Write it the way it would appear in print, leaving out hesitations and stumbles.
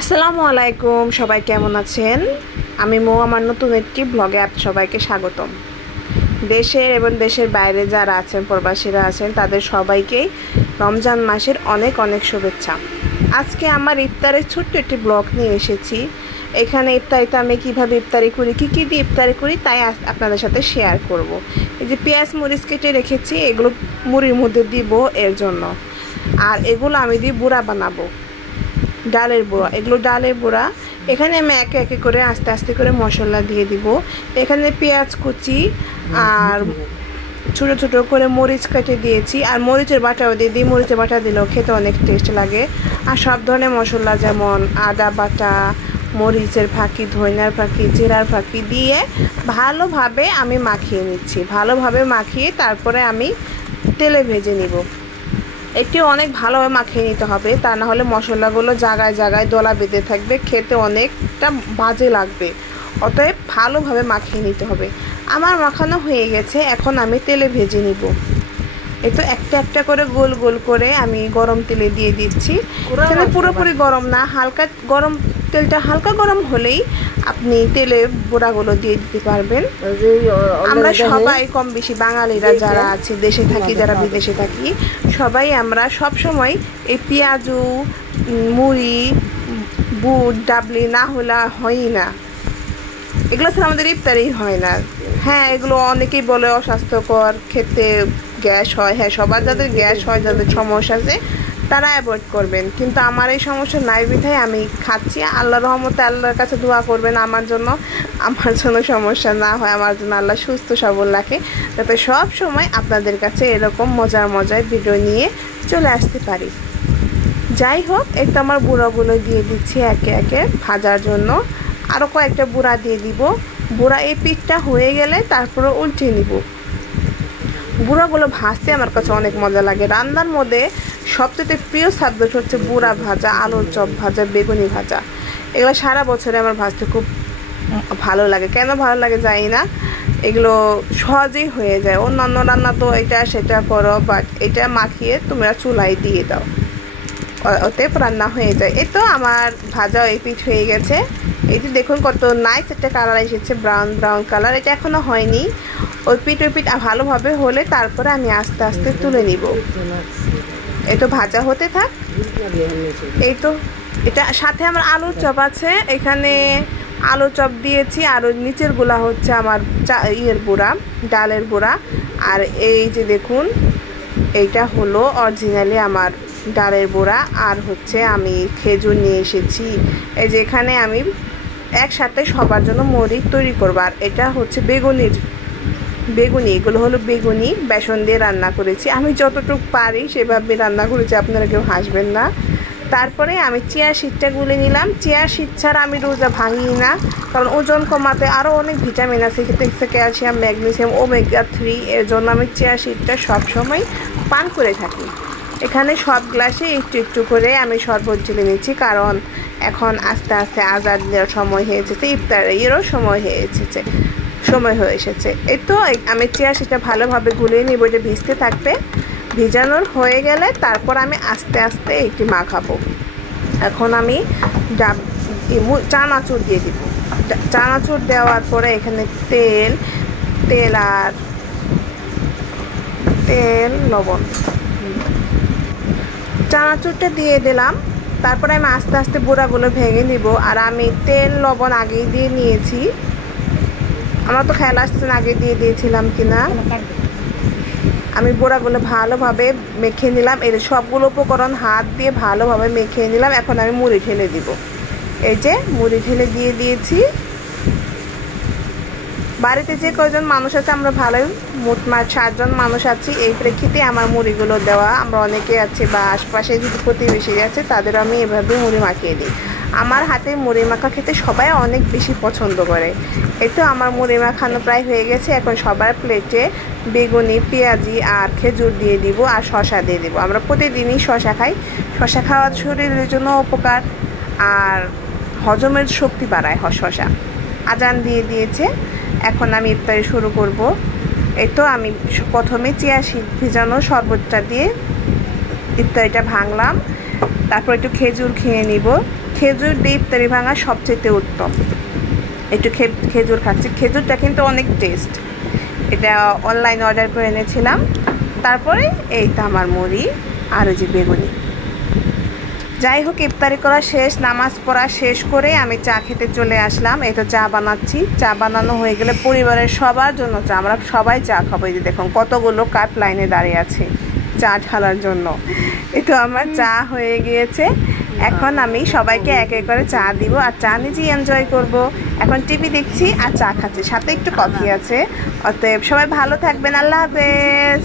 আসসালামু আলাইকুম, সবাই কেমন আছেন? আমি মো আমার নতুন একটি ব্লগে সবাইকে স্বাগতম। দেশের এবং দেশের বাইরে যারা আছেন, প্রবাসীরা আছেন, তাদের সবাইকেই রমজান মাসের অনেক অনেক শুভেচ্ছা। আজকে আমার ইফতারের ছোট্ট একটি ব্লগ নিয়ে এসেছি। এখানে ইফতারিতে আমি কীভাবে ইফতারি করি, কী কী দিয়ে ইফতারি করি তাই আপনাদের সাথে শেয়ার করব। এই যে পেঁয়াজ মরিচ কেটে রেখেছি, এগুলো মুড়ির মধ্যে দিব এর জন্য। আর এগুলো আমি দিয়ে বুড়া বানাবো, ডালের বড়া। এগুলো ডালের বড়া। এখানে আমি একে একে করে আস্তে আস্তে করে মশলা দিয়ে দিব। এখানে পেঁয়াজ কুচি আর ছোটো ছোটো করে মরিচ কেটে দিয়েছি, আর মরিচের বাটাও দিয়ে দিই। মরিচের বাটা দিলেও খেতে অনেক টেস্ট লাগে। আর সব ধরনের মশলা যেমন আদা বাটা, মরিচের ফাঁকি, ধনিয়ার ফাঁকি, জিরার ফাঁকি দিয়ে ভালোভাবে আমি মাখিয়ে নিচ্ছি। ভালোভাবে মাখিয়ে তারপরে আমি তেলে ভেজে নিব। এটি অনেক ভালোভাবে মাখিয়ে নিতে হবে, তা না হলে মশলাগুলো জায়গায় জায়গায় দলা বেঁধে থাকবে, খেতে অনেকটা বাজে লাগবে। অতএব ভালোভাবে মাখিয়ে নিতে হবে। আমার মাখানো হয়ে গেছে, এখন আমি তেলে ভেজে নিব। এই তো একটা একটা করে গোল গোল করে আমি গরম তেলে দিয়ে দিচ্ছি। এখানে পুরোপুরি গরম না, হালকা গরম। তেলটা হালকা গরম হলেই আপনি তেলে বড়াগুলো দিয়ে দিতে পারবেন। আমরা সবাই কম বেশি বাঙালিরা যারা আছি, দেশে থাকি, যারা বিদেশে থাকি, সবাই আমরা সব সময় এই পেঁয়াজু, মুড়ি, বুট, ডাবলি না হলে হয়ই না। এগুলো ছাড়া আমাদের ইফতারি হয় না। হ্যাঁ, এগুলো অনেকেই বলে অস্বাস্থ্যকর, খেতে গ্যাস হয়। হ্যাঁ, সবার যাদের গ্যাস হয়, যাদের সমস্যা আছে, তারা অ্যাভয়েড করবেন। কিন্তু আমার এই সমস্যা নাই বিধায় আমি খাচ্ছি। আল্লাহর রহমতে আল্লাহর কাছে দোয়া করবেন আমার জন্য সমস্যা না হয়, আমার জন্য আল্লাহ সুস্থ সবল রাখে, যাতে সব সময় আপনাদের কাছে এরকম মজার মজার ভিডিও নিয়ে চলে আসতে পারি। যাই হোক, এই তো আমার বুড়াগুলো দিয়ে দিচ্ছি একে একে ভাজার জন্য। আরও কয়েকটা বুড়া দিয়ে দিব। বুড়া এই পিঠটা হয়ে গেলে তারপরে উল্টিয়ে নিব। বুড়াগুলো ভাজতে আমার কাছে অনেক মজা লাগে। রান্নার মধ্যে সবচেয়ে প্রিয় সাবজেক্ট হচ্ছে বুড়া ভাজা, আলুর চপ ভাজা, বেগুনি ভাজা। এগুলো সারা বছরে আমার ভাজতে খুব ভালো লাগে। কেন ভালো লাগে জানি না, এগুলো সহজেই হয়ে যায়। অন্যান্য রান্না তো এটা সেটা করো, বাট এটা মাখিয়ে তোমরা চুলায় দিয়ে দাও, ওতে রান্না হয়ে যায়। এই তো আমার ভাজা এই পিঠ হয়ে গেছে। এই যে দেখুন কত নাইস একটা কালার এসেছে, ব্রাউন ব্রাউন কালার। এটা এখনো হয়নি। ওই পিঠ ভালোভাবে হলে তারপরে আমি আস্তে আস্তে তুলে নিব। এই তো ভাজা হতে থাক। এই তো এটা সাথে আমার আলুর চপ আছে। এখানে আলুর চপ দিয়েছি, আর ওই নিচের গুলা হচ্ছে আমার বুড়া, ডালের বুড়া। আর এই যে দেখুন, এইটা হলো অরিজিনালি আমার ডালের বড়া। আর হচ্ছে আমি খেজুর নিয়ে এসেছি। এই যে এখানে আমি একসাথে সবার জন্য মুড়ি তৈরি করবো। আর এটা হচ্ছে বেগুনি, এগুলো হলো বেগুনি, বেসন দিয়ে রান্না করেছি। আমি যতটুকু পারি সেভাবে রান্না করেছি, আপনারা কেউ হাসবেন না। তারপরে আমি চিয়া সিডটা গুলে নিলাম। চিয়া সিড ছাড়া আমি রোজা ভাঙি না, কারণ ওজন কমাতে আরও অনেক ভিটামিন আছে, সেক্ষেত্রে ক্যালসিয়াম, ম্যাগনেসিয়াম, ওমেগা 3। এর জন্য আমি চিয়া সিডটা সবসময় পান করে থাকি। এখানে সব গ্লাসে একটু একটু করে আমি শরবত ঢেলে নিচ্ছি, কারণ এখন আস্তে আস্তে আজান দেওয়ার সময় হয়ে এসেছে, ইফতারেরও সময় হয়ে এসেছে। এই তো আমি চিয়া সিডটা ভালোভাবে গুলিয়ে নিব, যে ভিজতে থাকবে। ভিজানোর হয়ে গেলে তারপর আমি আস্তে আস্তে একটি মাখাবো। এখন আমি চানাচুর দিয়ে দিব। চানাচুর দেওয়ার পরে এখানে তেল লবণ, চানাচুরটা দিয়ে দিলাম। তারপরে আমি আস্তে আস্তে বুড়াগুলো ভেঙে নিব। আর আমি তেল লবণ আগেই দিয়ে নিয়েছি। আমার তো খেয়াল আসছে না আগে দিয়ে দিয়েছিলাম কিনা। আমি বড়াগুলো ভালোভাবে মেখে নিলাম। এর সবগুলো উপকরণ হাত দিয়ে ভালোভাবে মেখে নিলাম। এখন আমি মুড়ি ঢেলে দিব। এই যে মুড়ি ঢেলে দিয়ে দিয়েছি। বাড়িতে যে কয়জন মানুষ আছে, আমরা ভালোই মোটমাট 7 জন মানুষ আছি। এই প্রেক্ষিতে আমার মুড়িগুলো দেওয়া। আমরা অনেকে আছি বা আশপাশে যদি প্রতিবেশী আছে, তাদের আমি এভাবে মুড়ি মাখিয়ে দিই। আমার হাতে মুড়ি মাখা খেতে সবাই অনেক বেশি পছন্দ করে। এই তো আমার মুড়ি মাখানো প্রায় হয়ে গেছে। এখন সবার প্লেটে বেগুনি, পেঁয়াজি আর খেজুর দিয়ে দিব, আর শসা দিয়ে দিব। আমরা প্রতিদিনই শসা খাই। শসা খাওয়া শরীরের জন্য উপকার, আর হজমের শক্তি বাড়ায় শসা। আজান দিয়ে দিয়েছে, এখন আমি ইফতারি শুরু করব। এই তো আমি প্রথমে চিয়া সিড ভেজানো শরবতটা দিয়ে ইফতারিটা ভাঙলাম। তারপর একটু খেজুর খেয়ে নিব। খেজুর দিয়ে ইফতারি ভাঙা সবচেয়ে উত্তম। একটু খেজুর খাচ্ছি, খেজুরটা কিন্তু অনেক টেস্ট। এটা অনলাইনে অর্ডার করে এনেছিলাম। তারপরে এই তো আমার মুড়ি আর ওই যে বেগুনি। যাই হোক, ইফতারি করা শেষ, নামাজ পড়া শেষ করে আমি চা খেতে চলে আসলাম। এই তো চা বানাচ্ছি। চা বানানো হয়ে গেলে পরিবারের সবার জন্য চা, আমরা সবাই চা খাবো। এই যে দেখুন কতগুলো কাপ লাইনে দাঁড়িয়ে আছে চা ঢালার জন্য। এই তো আমার চা হয়ে গিয়েছে। এখন আমি সবাইকে এক এক করে চা দিব আর চা নিজেই এনজয় করব। এখন টিভি দেখছি আর চা খাচ্ছি, সাথে একটু কফি আছে। অতএব সবাই ভালো থাকবেন, আল্লাহ হাফেজ।